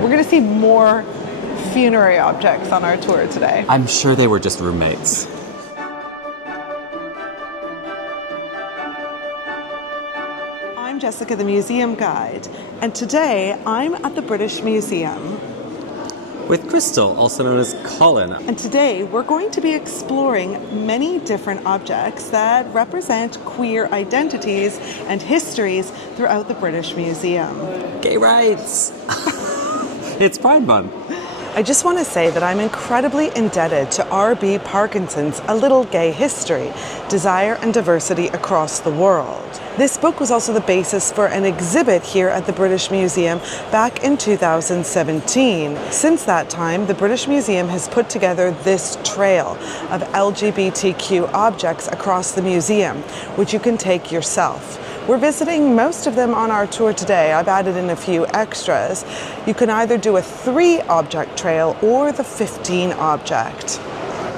We're going to see more funerary objects on our tour today. I'm sure they were just roommates. I'm Jessica, the museum guide, and today I'm at the British Museum. With Crystal, also known as Colin. And today we're going to be exploring many different objects that represent queer identities and histories throughout the British Museum. Gay rights! It's Pride Month. I just want to say that I'm incredibly indebted to R.B. Parkinson's A Little Gay History, Desire and Diversity Across the World. This book was also the basis for an exhibit here at the British Museum back in 2017. Since that time, the British Museum has put together this trail of LGBTQ objects across the museum, which you can take yourself. We're visiting most of them on our tour today. I've added in a few extras. You can either do a 3-object trail or the 15-object.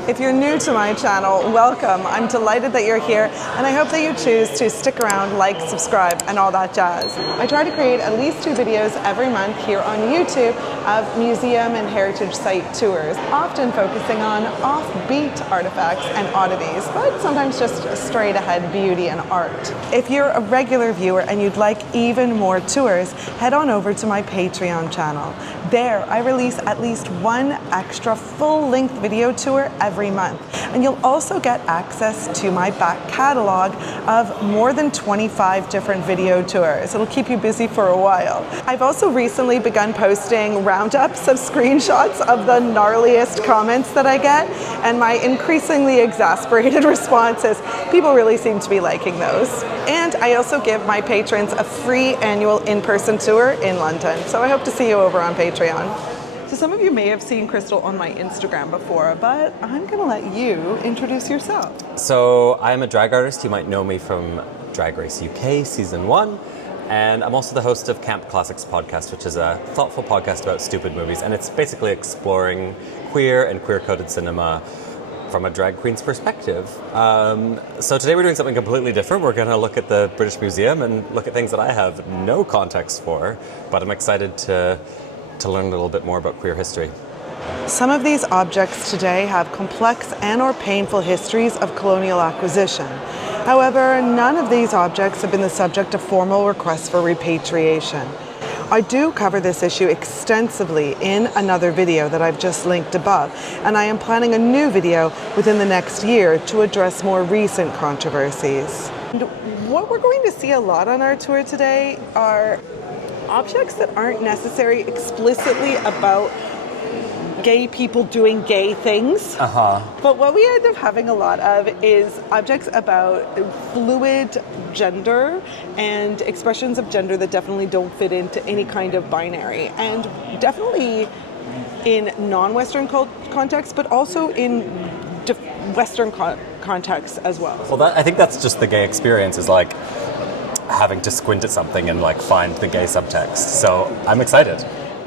If you're new to my channel, welcome. I'm delighted that you're here, and I hope that you choose to stick around, like, subscribe, and all that jazz. I try to create at least 2 videos every month here on YouTube of museum and heritage site tours, often focusing on offbeat artifacts and oddities, but sometimes just straight ahead beauty and art. If you're a regular viewer and you'd like even more tours, head on over to my Patreon channel. There, I release at least 1 extra full-length video tour every month. And you'll also get access to my back catalog of more than 25 different video tours. It'll keep you busy for a while. I've also recently begun posting roundups of screenshots of the gnarliest comments that I get, and my increasingly exasperated responses. People really seem to be liking those. And I also give my patrons a free annual in-person tour in London. So I hope to see you over on Patreon. So some of you may have seen Crystal on my Instagram before, but I'm going to let you introduce yourself. So I'm a drag artist. You might know me from Drag Race UK Season 1. And I'm also the host of Camp Classics Podcast, which is a thoughtful podcast about stupid movies. And it's basically exploring queer and queer-coded cinema from a drag queen's perspective. So today we're doing something completely different. We're going to look at the British Museum and look at things that I have no context for, but I'm excited to learn a little bit more about queer history. Some of these objects today have complex and or painful histories of colonial acquisition. However, none of these objects have been the subject of formal requests for repatriation. I do cover this issue extensively in another video that I've just linked above, and I am planning a new video within the next year to address more recent controversies. And what we're going to see a lot on our tour today are objects that aren't necessarily explicitly about gay people doing gay things. But what we end up having a lot of is objects about fluid gender and expressions of gender that definitely don't fit into any kind of binary. And definitely in non-Western contexts, but also in Western contexts as well. Well, I think that's just the gay experience, is like having to squint at something and like find the gay subtext. So I'm excited.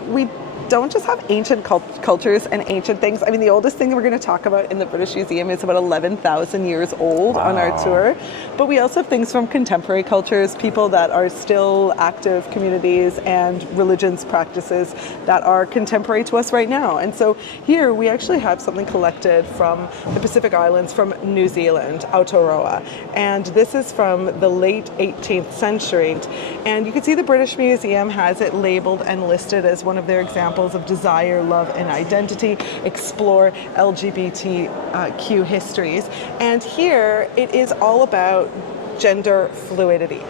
We don't just have ancient cultures and ancient things. I mean, the oldest thing that we're going to talk about in the British Museum is about 11,000 years old. Wow. On our tour. But we also have things from contemporary cultures, people that are still active communities and religions practices that are contemporary to us right now. And so here we actually have something collected from the Pacific Islands, from New Zealand, Aotearoa. And this is from the late 18th century. And you can see the British Museum has it labeled and listed as one of their examples of desire, love, and identity, explore LGBTQ histories. And here it is all about gender fluidity.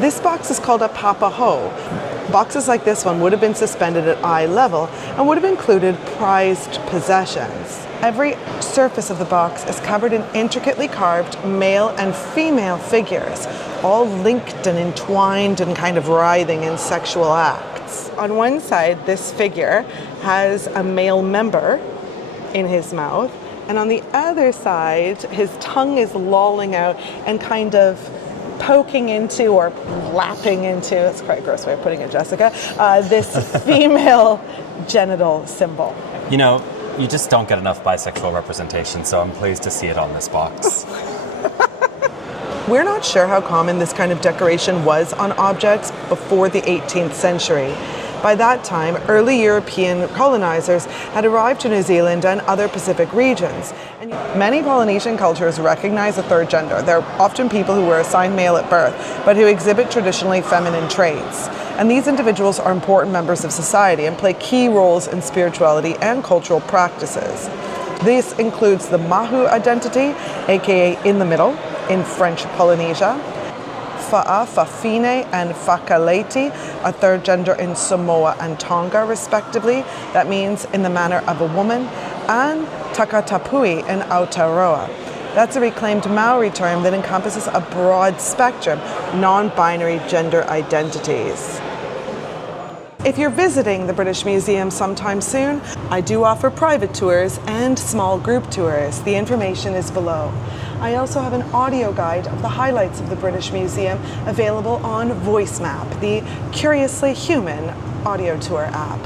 This box is called a Papahou. Boxes like this one would have been suspended at eye level and would have included prized possessions. Every surface of the box is covered in intricately carved male and female figures, all linked and entwined and kind of writhing in sexual acts. On one side, this figure has a male member in his mouth, and on the other side, his tongue is lolling out and kind of poking into or lapping into, that's quite a gross way of putting it, Jessica, this female genital symbol. You know, you just don't get enough bisexual representation, so I'm pleased to see it on this box. We're not sure how common this kind of decoration was on objects before the 18th century. By that time, early European colonizers had arrived to New Zealand and other Pacific regions. And many Polynesian cultures recognize a third gender. They're often people who were assigned male at birth, but who exhibit traditionally feminine traits. And these individuals are important members of society and play key roles in spirituality and cultural practices. This includes the Mahu identity, aka in the middle, in French Polynesia, Fa'a, Fa'afine, and Fakaleti, a third gender in Samoa and Tonga, respectively. That means in the manner of a woman, and Takatapui in Aotearoa. That's a reclaimed Maori term that encompasses a broad spectrum of non-binary gender identities. If you're visiting the British Museum sometime soon, I do offer private tours and small group tours. The information is below. I also have an audio guide of the highlights of the British Museum available on VoiceMap, the Curiously Human audio tour app.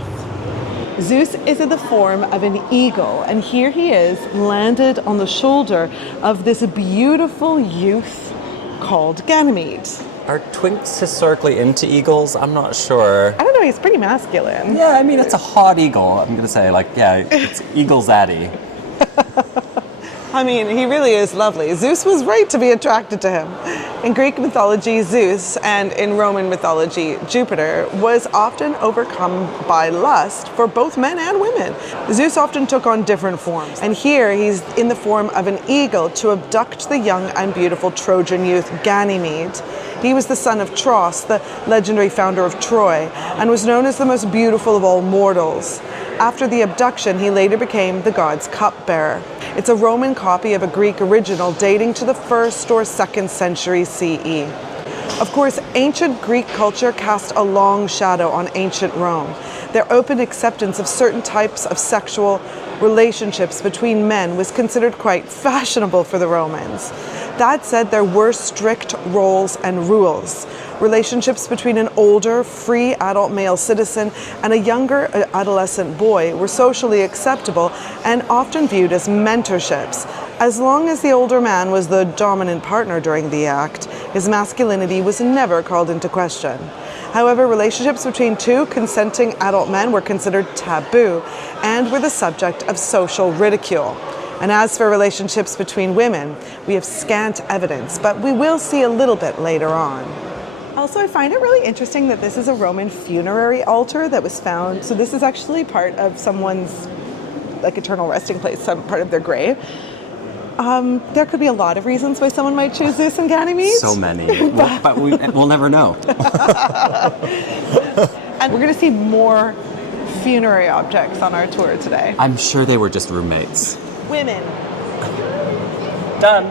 Zeus is in the form of an eagle, and here he is landed on the shoulder of this beautiful youth called Ganymede. Are twinks historically into eagles? I'm not sure. I don't know, he's pretty masculine. Yeah, I mean, it's a hot eagle. I'm going to say, it's eagle zaddy. I mean, he really is lovely. Zeus was right to be attracted to him. In Greek mythology, Zeus, and in Roman mythology, Jupiter, was often overcome by lust for both men and women. Zeus often took on different forms, and here he's in the form of an eagle to abduct the young and beautiful Trojan youth Ganymede. He was the son of Tros, the legendary founder of Troy, and was known as the most beautiful of all mortals. After the abduction, he later became the god's cupbearer. It's a Roman copy of a Greek original dating to the 1st or 2nd century CE. Of course, ancient Greek culture cast a long shadow on ancient Rome. Their open acceptance of certain types of sexual relationships between men was considered quite fashionable for the Romans. That said, there were strict roles and rules. Relationships between an older, free adult male citizen and a younger adolescent boy were socially acceptable and often viewed as mentorships. As long as the older man was the dominant partner during the act, his masculinity was never called into question. However, relationships between two consenting adult men were considered taboo and were the subject of social ridicule. And as for relationships between women, we have scant evidence, but we will see a little bit later on. Also, I find it really interesting that this is a Roman funerary altar that was found. So this is actually part of someone's eternal resting place, some part of their grave. There could be a lot of reasons why someone might choose Zeus and Ganymede. So many, but we'll never know. And we're going to see more funerary objects on our tour today. I'm sure they were just roommates. Women. Done.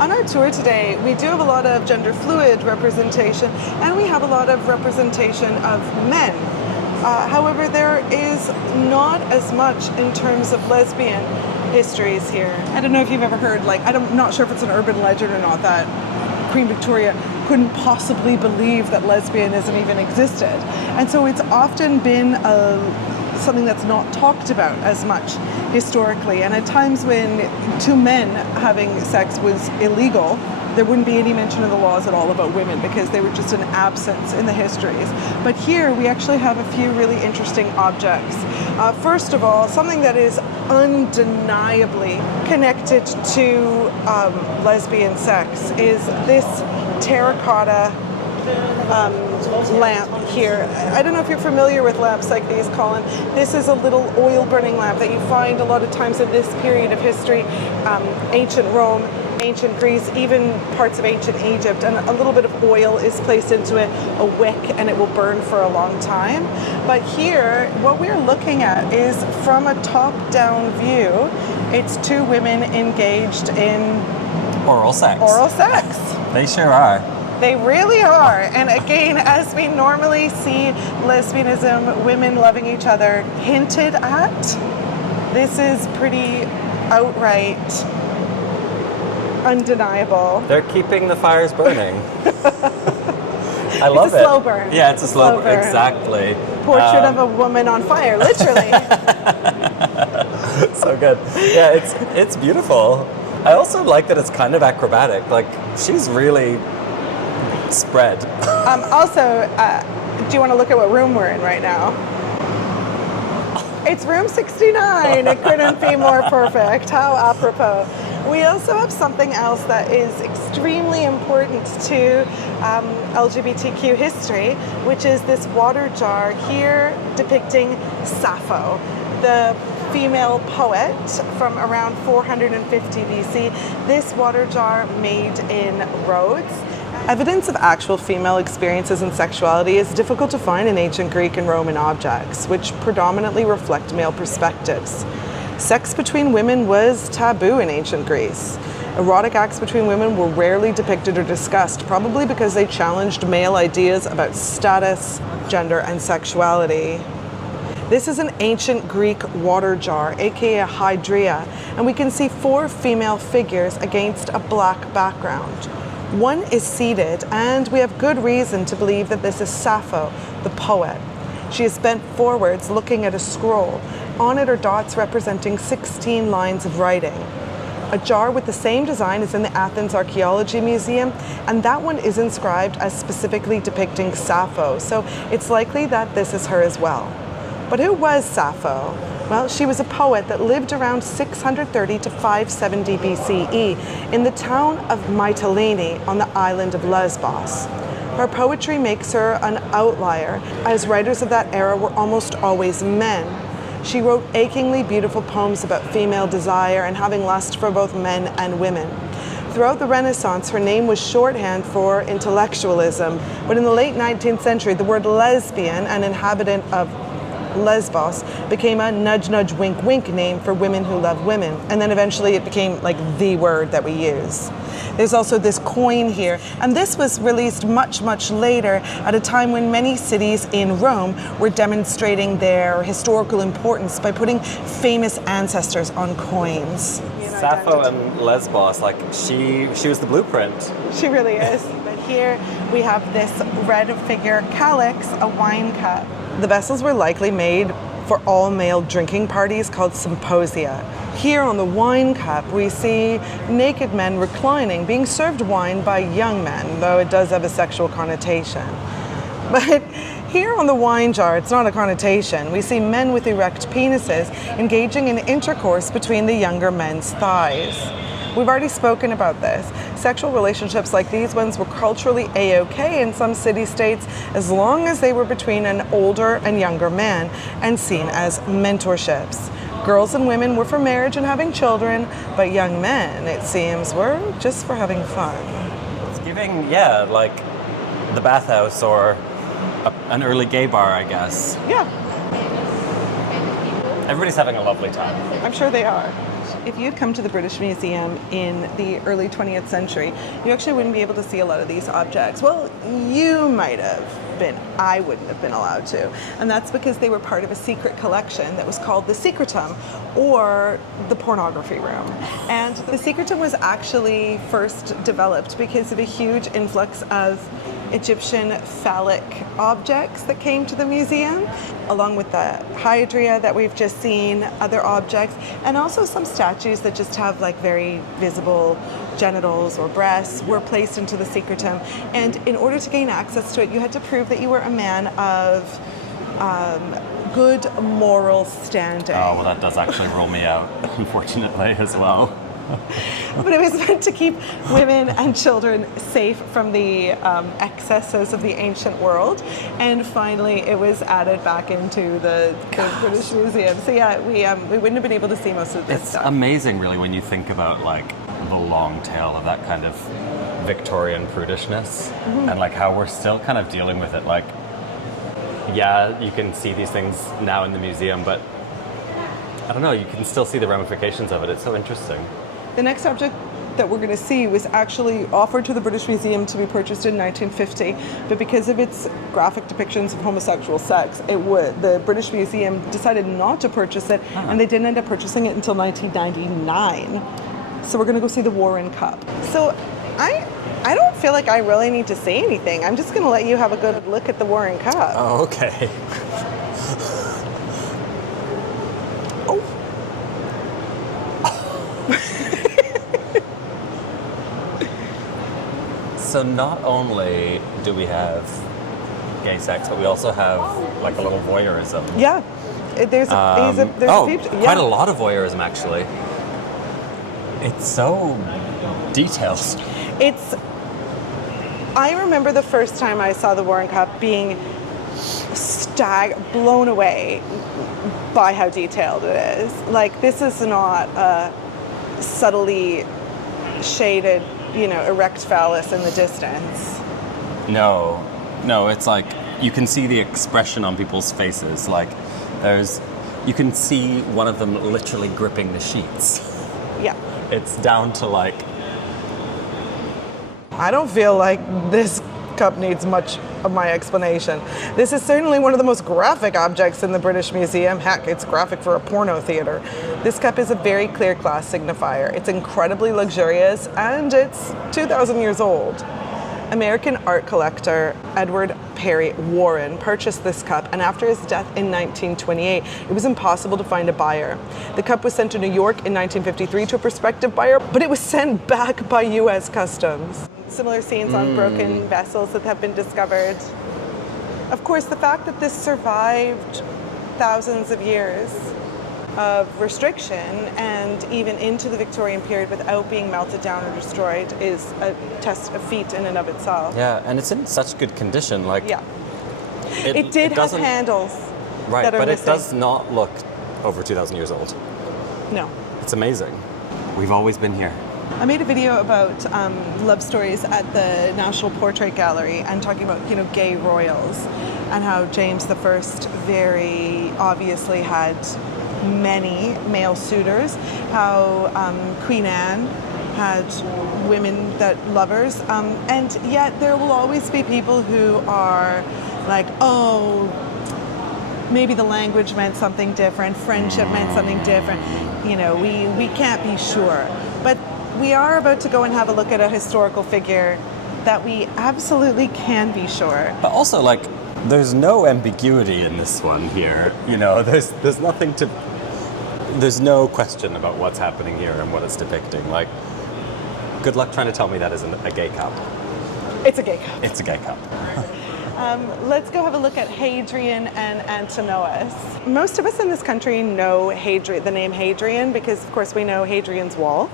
On our tour today, we do have a lot of gender fluid representation, and we have a lot of representation of men. However, there is not as much in terms of lesbian histories here. I don't know if you've ever heard, I'm not sure if it's an urban legend or not, that Queen Victoria couldn't possibly believe that lesbianism even existed. And so it's often been something that's not talked about as much historically, and at times when two men having sex was illegal, there wouldn't be any mention in the laws at all about women because they were just an absence in the histories. But here we actually have a few really interesting objects. First of all, something that is undeniably connected to lesbian sex is this terracotta lamp here. I don't know if you're familiar with lamps like these, Colin. This is a little oil burning lamp that you find a lot of times in this period of history, ancient Rome, ancient Greece, even parts of ancient Egypt, and a little bit of oil is placed into it, a wick, and it will burn for a long time. But here, what we're looking at is from a top-down view, it's two women engaged in oral sex. Oral sex. They sure are. They really are. And again, as we normally see lesbianism, women loving each other hinted at, this is pretty outright undeniable. They're keeping the fires burning. I love it. It's a slow burn. Yeah, it's a slow burn. Exactly. Portrait of a woman on fire, literally. So good. Yeah, it's beautiful. I also like that it's kind of acrobatic. She's really spread. Also, Do you want to look at what room we're in right now? It's room 69. It couldn't be more perfect. How apropos. We also have something else that is extremely important to LGBTQ history, which is this water jar here depicting Sappho, the female poet from around 450 BC. This water jar made in Rhodes. Evidence of actual female experiences in sexuality is difficult to find in ancient Greek and Roman objects, which predominantly reflect male perspectives. Sex between women was taboo in ancient Greece. Erotic acts between women were rarely depicted or discussed, probably because they challenged male ideas about status, gender, and sexuality. This is an ancient Greek water jar, aka a hydria, and we can see 4 female figures against a black background. One is seated, and we have good reason to believe that this is Sappho, the poet. She is bent forwards looking at a scroll. On it are dots representing 16 lines of writing. A jar with the same design is in the Athens Archaeology Museum, and that one is inscribed as specifically depicting Sappho, so it's likely that this is her as well. But who was Sappho? Well, she was a poet that lived around 630 to 570 BCE in the town of Mytilene on the island of Lesbos. Her poetry makes her an outlier, as writers of that era were almost always men. She wrote achingly beautiful poems about female desire and having lust for both men and women. Throughout the Renaissance, her name was shorthand for intellectualism, but in the late 19th century, the word lesbian, an inhabitant of Lesbos, became a nudge nudge wink wink name for women who love women, and then eventually it became like the word that we use. There's also this coin here, and this was released much later at a time when many cities in Rome were demonstrating their historical importance by putting famous ancestors on coins. Sappho and Lesbos, like she was the blueprint. She really is. But here we have this red figure calyx, a wine cup. The vessels were likely made for all male drinking parties called Symposia. Here on the wine cup we see naked men reclining, being served wine by young men, though it does have a sexual connotation. But here on the wine jar, it's not a connotation. We see men with erect penises engaging in intercourse between the younger men's thighs. We've already spoken about this. Sexual relationships like these ones were culturally A-OK in some city-states as long as they were between an older and younger man and seen as mentorships. Girls and women were for marriage and having children, but young men, it seems, were just for having fun. It's giving, like the bathhouse or an early gay bar, I guess. Yeah. Everybody's having a lovely time. I'm sure they are. If you'd come to the British Museum in the early 20th century, you actually wouldn't be able to see a lot of these objects. Well, you might have been. I wouldn't have been allowed to. And that's because they were part of a secret collection that was called the Secretum, or the pornography room. And the Secretum was actually first developed because of a huge influx of Egyptian phallic objects that came to the museum, along with the hydria that we've just seen, other objects, and also some statues that just have like very visible genitals or breasts were placed into the Secretum. And in order to gain access to it, you had to prove that you were a man of good moral standing. Oh, well, that does actually rule me out, unfortunately, as well. But it was meant to keep women and children safe from the excesses of the ancient world. And finally, it was added back into the British Museum. So yeah, we wouldn't have been able to see most of this stuff. It's amazing, really, when you think about like the long tail of that kind of Victorian prudishness, and like how we're still kind of dealing with it. Like, yeah, you can see these things now in the museum, but I don't know, you can still see the ramifications of it. It's so interesting. The next object that we're going to see was actually offered to the British Museum to be purchased in 1950, but because of its graphic depictions of homosexual sex, the British Museum decided not to purchase it, and they didn't end up purchasing it until 1999. So we're going to go see the Warren Cup. So I don't feel like I really need to say anything. I'm just going to let you have a good look at the Warren Cup. Oh, okay. So not only do we have gay sex, but we also have like a little voyeurism. Yeah. There's a peep- yeah. Quite a lot of voyeurism, actually. It's so detailed. I remember the first time I saw the Warren Cup being blown away by how detailed it is. Like, this is not a subtly shaded, erect phallus in the distance. No, it's like you can see the expression on people's faces. Like, you can see one of them literally gripping the sheets. Yeah. It's down to like... I don't feel like this cup needs much of my explanation. This is certainly one of the most graphic objects in the British Museum. Heck, it's graphic for a porno theater. This cup is a very clear class signifier. It's incredibly luxurious, and it's 2,000 years old. American art collector Edward Perry Warren purchased this cup, and after his death in 1928, it was impossible to find a buyer. The cup was sent to New York in 1953 to a prospective buyer, but it was sent back by U.S. Customs. Similar scenes on broken vessels that have been discovered. Of course, the fact that this survived thousands of years of restriction and even into the Victorian period without being melted down or destroyed is a feat in and of itself. Yeah, and it's in such good condition. Like, yeah, it did have handles. Right, that are but missing. It does not look over 2,000 years old. No. It's amazing. We've always been here. I made a video about love stories at the National Portrait Gallery and talking about, gay royals and how James I very obviously had many male suitors, how Queen Anne had lovers, and yet there will always be people who are like, oh, maybe the language meant something different, friendship meant something different, we can't be sure. But we are about to go and have a look at a historical figure that we absolutely can be sure. But also, like, there's no ambiguity in this one here. There's nothing to... There's no question about what's happening here and what it's depicting. Like, good luck trying to tell me that isn't a gay cup. It's a gay cup. It's a gay cup. Let's go have a look at Hadrian and Antinous. Most of us in this country know the name Hadrian because, of course, we know Hadrian's Wall.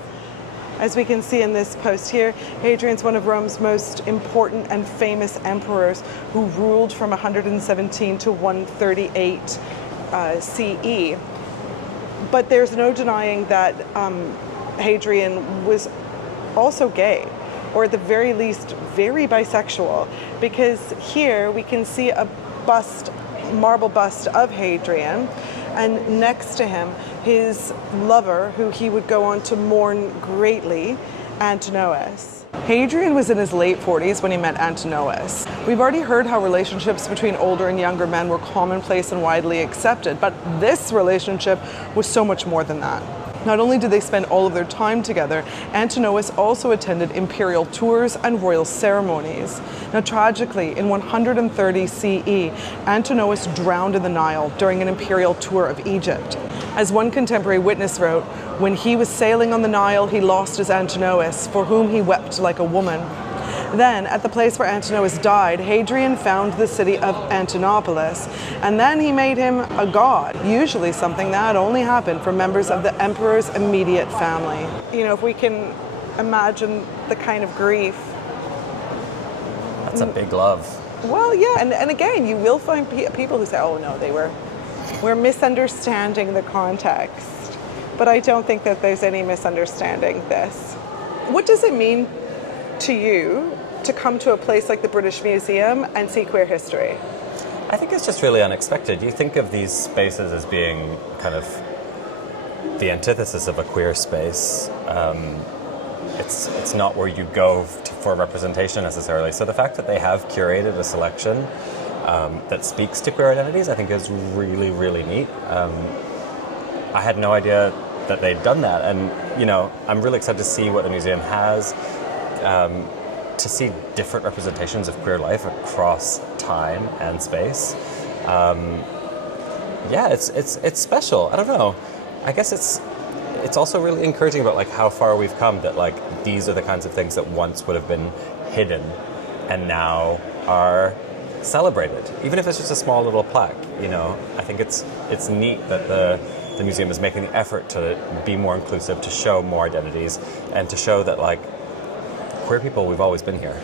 As we can see in this post here, Hadrian's one of Rome's most important and famous emperors who ruled from 117 to 138 CE. But there's no denying that Hadrian was also gay, or at the very least very bisexual, because here we can see a marble bust of Hadrian, and next to him his lover, who he would go on to mourn greatly, Antinous. Hadrian was in his late 40s when he met Antinous. We've already heard how relationships between older and younger men were commonplace and widely accepted, but this relationship was so much more than that. Not only did they spend all of their time together, Antinous also attended imperial tours and royal ceremonies. Now, tragically, in 130 CE, Antinous drowned in the Nile during an imperial tour of Egypt. As one contemporary witness wrote, when he was sailing on the Nile, he lost his Antinous, for whom he wept like a woman. Then, at the place where Antinous died, Hadrian found the city of Antinopolis, and then he made him a god, usually something that only happened for members of the emperor's immediate family. If we can imagine the kind of grief. That's a big love. Well, yeah, and again, you will find people who say, oh no, we're misunderstanding the context. But I don't think that there's any misunderstanding this. What does it mean to you to come to a place like the British Museum and see queer history? I think it's just really unexpected. You think of these spaces as being kind of the antithesis of a queer space. It's not where you go for representation necessarily. So the fact that they have curated a selection that speaks to queer identities, I think is really, really neat. I had no idea that they'd done that, and I'm really excited to see what the museum has. To see different representations of queer life across time and space. It's special. I don't know. I guess it's also really encouraging about like how far we've come, that like these are the kinds of things that once would have been hidden and now are celebrated, even if it's just a small little plaque. You know, I think it's neat that the museum is making the effort to be more inclusive, to show more identities, and to show that, like, queer people, we've always been here.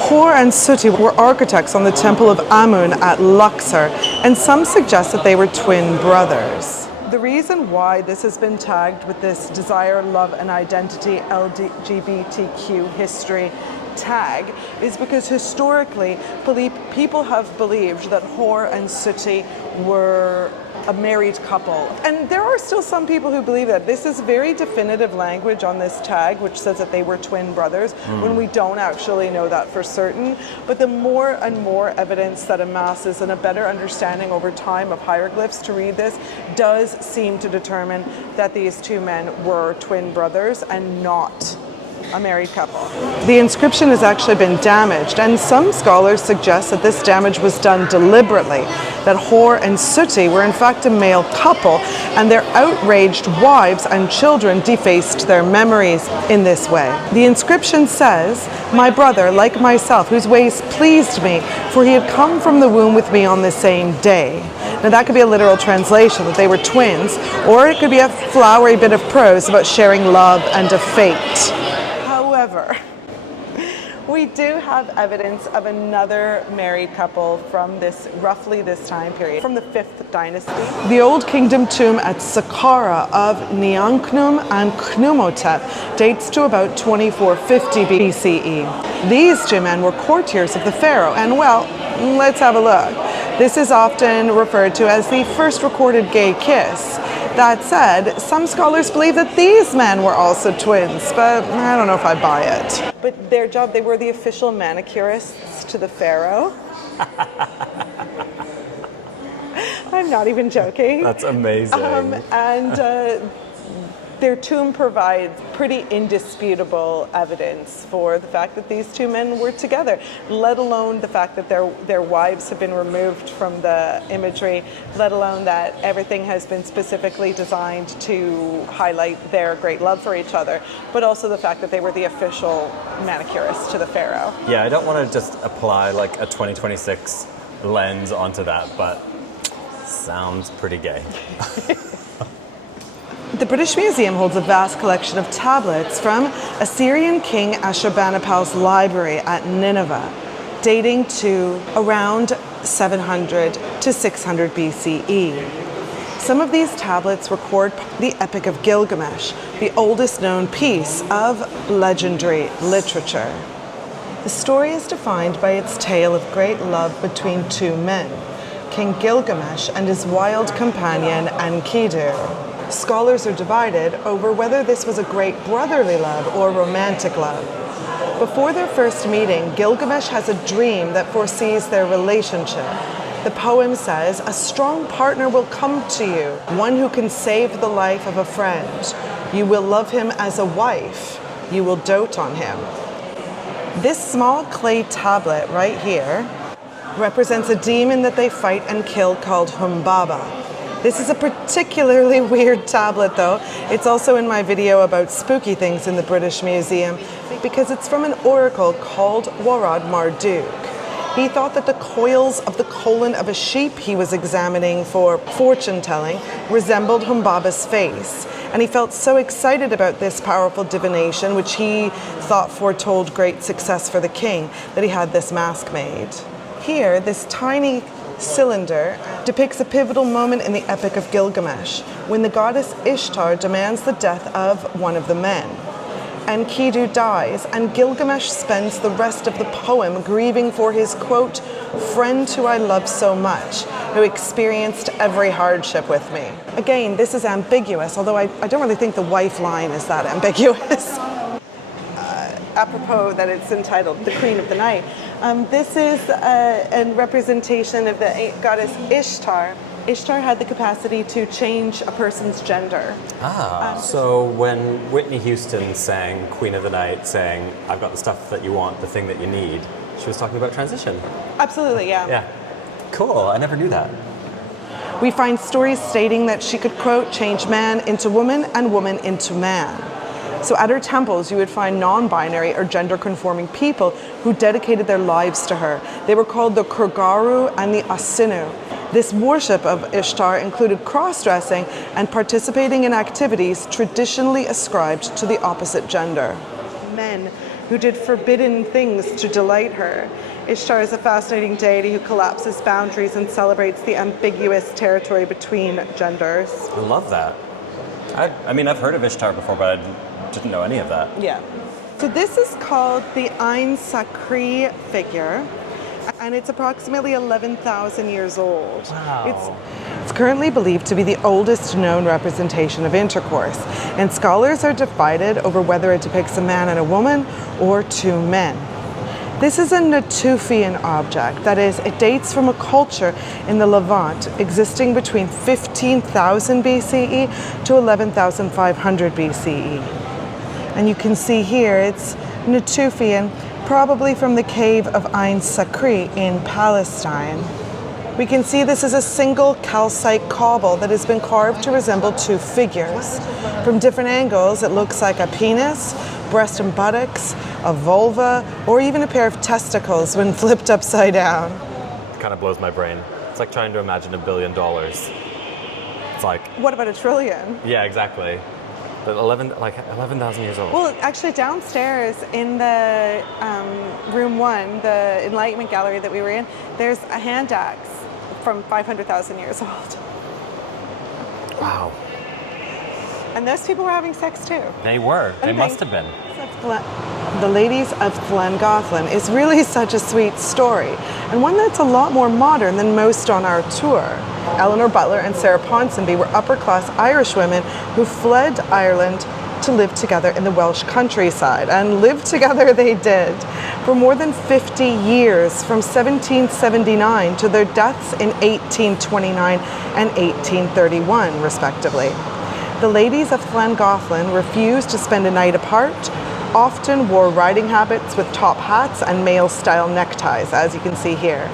Hor and Suty were architects on the temple of Amun at Luxor, and some suggest that they were twin brothers. The reason why this has been tagged with this desire, love, and identity LGBTQ history tag is because historically people have believed that Hor and Suty were a married couple. And there are still some people who believe that. This is very definitive language on this tag, which says that they were twin brothers, when we don't actually know that for certain. But the more and more evidence that amasses and a better understanding over time of hieroglyphs to read this does seem to determine that these two men were twin brothers and not a married couple. The inscription has actually been damaged, and some scholars suggest that this damage was done deliberately, that Hor and Suty were in fact a male couple, and their outraged wives and children defaced their memories in this way. The inscription says, "My brother, like myself, whose ways pleased me, for he had come from the womb with me on the same day." Now that could be a literal translation, that they were twins, or it could be a flowery bit of prose about sharing love and a fate. However, we do have evidence of another married couple from roughly this time period, from the 5th dynasty. The Old Kingdom tomb at Saqqara of Nyanknum and Khnumhotep dates to about 2450 BCE. These two men were courtiers of the pharaoh, and well, let's have a look. This is often referred to as the first recorded gay kiss. That said, some scholars believe that these men were also twins, but I don't know if I buy it. But their job, they were the official manicurists to the pharaoh. I'm not even joking. That's amazing. Their tomb provides pretty indisputable evidence for the fact that these two men were together, let alone the fact that their wives have been removed from the imagery, let alone that everything has been specifically designed to highlight their great love for each other, but also the fact that they were the official manicurists to the pharaoh. Yeah, I don't want to just apply like a 2026 lens onto that, but sounds pretty gay. The British Museum holds a vast collection of tablets from Assyrian King Ashurbanipal's library at Nineveh, dating to around 700 to 600 BCE. Some of these tablets record the Epic of Gilgamesh, the oldest known piece of legendary literature. The story is defined by its tale of great love between two men, King Gilgamesh and his wild companion Enkidu. Scholars are divided over whether this was a great brotherly love or romantic love. Before their first meeting, Gilgamesh has a dream that foresees their relationship. The poem says, "A strong partner will come to you, one who can save the life of a friend. You will love him as a wife. You will dote on him." This small clay tablet right here represents a demon that they fight and kill called Humbaba. This is a particularly weird tablet though. It's also in my video about spooky things in the British Museum because it's from an oracle called Warad Marduk. He thought that the coils of the colon of a sheep he was examining for fortune telling resembled Humbaba's face. And he felt so excited about this powerful divination, which he thought foretold great success for the king, that he had this mask made. Here, this tiny cylinder depicts a pivotal moment in the Epic of Gilgamesh, when the goddess Ishtar demands the death of one of the men. Enkidu dies, and Gilgamesh spends the rest of the poem grieving for his, quote, "friend who I love so much, who experienced every hardship with me." Again, this is ambiguous, although I don't really think the wife line is that ambiguous. Apropos that it's entitled The Queen of the Night. This is a representation of the goddess Ishtar. Ishtar had the capacity to change a person's gender. So when Whitney Houston sang Queen of the Night, saying, "I've got the stuff that you want, the thing that you need," she was talking about transition. Absolutely, yeah. Yeah. Cool, I never knew that. We find stories stating that she could, quote, change man into woman and woman into man. So at her temples, you would find non-binary or gender-conforming people who dedicated their lives to her. They were called the Kurgaru and the Asinu. This worship of Ishtar included cross-dressing and participating in activities traditionally ascribed to the opposite gender. Men who did forbidden things to delight her. Ishtar is a fascinating deity who collapses boundaries and celebrates the ambiguous territory between genders. I love that. I mean, I've heard of Ishtar before, but I didn't know any of that. Yeah. So this is called the Ain Sakhri figure, and it's approximately 11,000 years old. Wow. It's currently believed to be the oldest known representation of intercourse, and scholars are divided over whether it depicts a man and a woman or two men. This is a Natufian object, that is, it dates from a culture in the Levant existing between 15,000 BCE to 11,500 BCE. And you can see here it's Natufian, probably from the cave of Ain Sakhri in Palestine. We can see this is a single calcite cobble that has been carved to resemble two figures. From different angles, it looks like a penis, breast and buttocks, a vulva, or even a pair of testicles when flipped upside down. It kind of blows my brain. It's like trying to imagine $1 billion. It's like... What about a trillion? Yeah, exactly. But 11,000 years old. Well, actually downstairs in the room 1, the Enlightenment Gallery that we were in, there's a hand axe from 500,000 years old. Wow. And those people were having sex too. They were. They must have been. The Ladies of Llangolen is really such a sweet story, and one that's a lot more modern than most on our tour. Eleanor Butler and Sarah Ponsonby were upper-class Irish women who fled Ireland to live together in the Welsh countryside, and live together they did for more than 50 years, from 1779 to their deaths in 1829 and 1831, respectively. The ladies of Llangolen refused to spend a night apart, often wore riding habits with top hats and male-style neckties, as you can see here.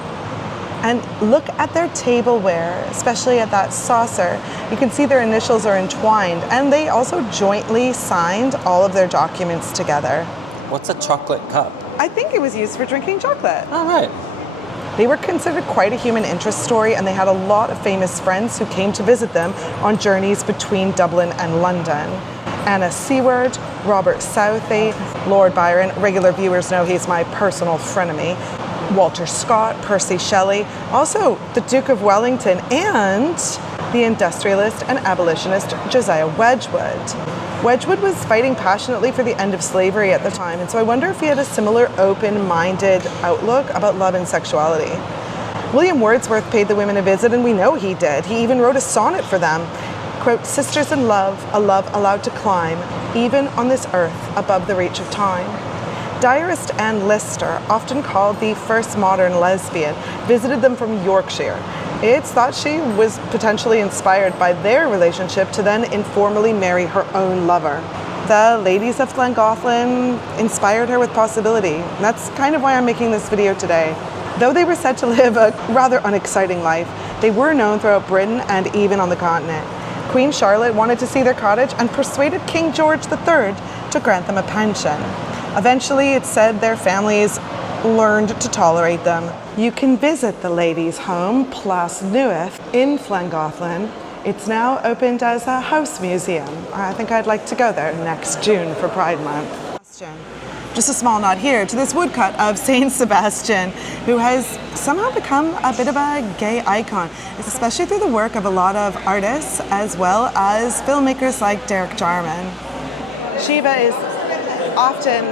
And look at their tableware, especially at that saucer. You can see their initials are entwined, and they also jointly signed all of their documents together. What's a chocolate cup? I think it was used for drinking chocolate. All right. They were considered quite a human interest story, and they had a lot of famous friends who came to visit them on journeys between Dublin and London. Anna Seward, Robert Southey, Lord Byron, regular viewers know he's my personal frenemy, Walter Scott, Percy Shelley, also the Duke of Wellington, and the industrialist and abolitionist Josiah Wedgwood. Wedgwood was fighting passionately for the end of slavery at the time, and so I wonder if he had a similar open-minded outlook about love and sexuality. William Wordsworth paid the women a visit, and we know he did. He even wrote a sonnet for them. Quote, "Sisters in love, a love allowed to climb, even on this earth, above the reach of time." Diarist Anne Lister, often called the first modern lesbian, visited them from Yorkshire. It's thought she was potentially inspired by their relationship to then informally marry her own lover. The ladies of Llangolen inspired her with possibility. That's kind of why I'm making this video today. Though they were said to live a rather unexciting life, they were known throughout Britain and even on the continent. Queen Charlotte wanted to see their cottage and persuaded King George III to grant them a pension. Eventually, it's said their families learned to tolerate them. You can visit the ladies' home, Place Nuith, in Llangolen. It's now opened as a house museum. I think I'd like to go there next June for Pride Month. Just a small nod here to this woodcut of Saint Sebastian, who has somehow become a bit of a gay icon, especially through the work of a lot of artists as well as filmmakers like Derek Jarman. Shiva is often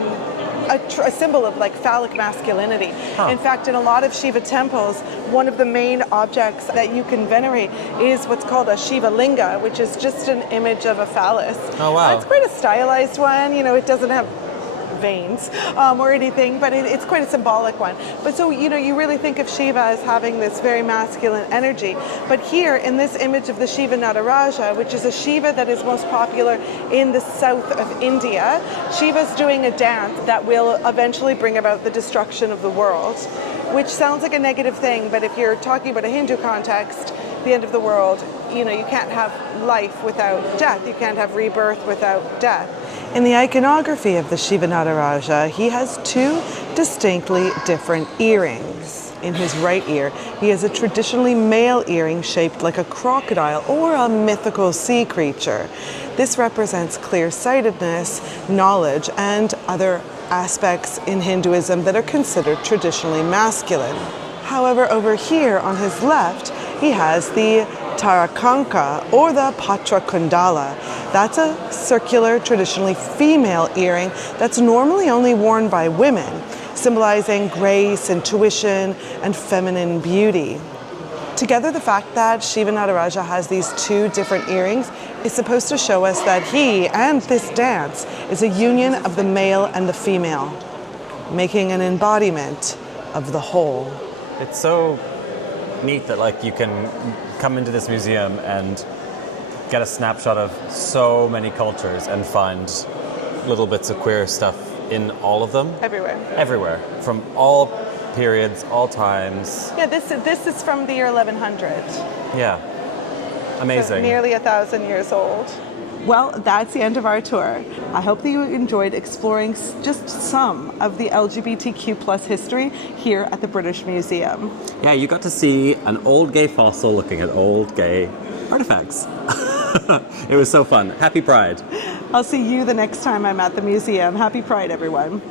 a symbol of like phallic masculinity. In fact, in a lot of Shiva temples, one of the main objects that you can venerate is what's called a Shiva linga, which is just an image of a phallus. Oh wow. It's quite a stylized one, you know, it doesn't have veins or anything, but it's quite a symbolic one. But so, you know, you really think of Shiva as having this very masculine energy. But here in this image of the Shiva Nataraja, which is a Shiva that is most popular in the south of India, Shiva's doing a dance that will eventually bring about the destruction of the world, which sounds like a negative thing, but if you're talking about a Hindu context, the end of the world, you know, you can't have life without death. You can't have rebirth without death. In the iconography of the Shiva Nataraja, he has two distinctly different earrings. In his right ear, he has a traditionally male earring shaped like a crocodile or a mythical sea creature. This represents clear-sightedness, knowledge, and other aspects in Hinduism that are considered traditionally masculine. However, over here on his left, he has the Tarakanka or the Patra Kundala. That's a circular, traditionally female earring that's normally only worn by women, symbolizing grace, intuition, and feminine beauty. Together, the fact that Shiva Nataraja has these two different earrings is supposed to show us that he and this dance is a union of the male and the female, making an embodiment of the whole. It's so neat that like you can come into this museum and get a snapshot of so many cultures and find little bits of queer stuff in all of them. Everywhere. From all periods, all times. Yeah, this is from the year 1100. Yeah. Amazing. So nearly 1,000 years old. Well, that's the end of our tour. I hope that you enjoyed exploring just some of the LGBTQ plus history here at the British Museum. Yeah, you got to see an old gay fossil looking at old gay artifacts. It was so fun. Happy Pride. I'll see you the next time I'm at the museum. Happy Pride, everyone.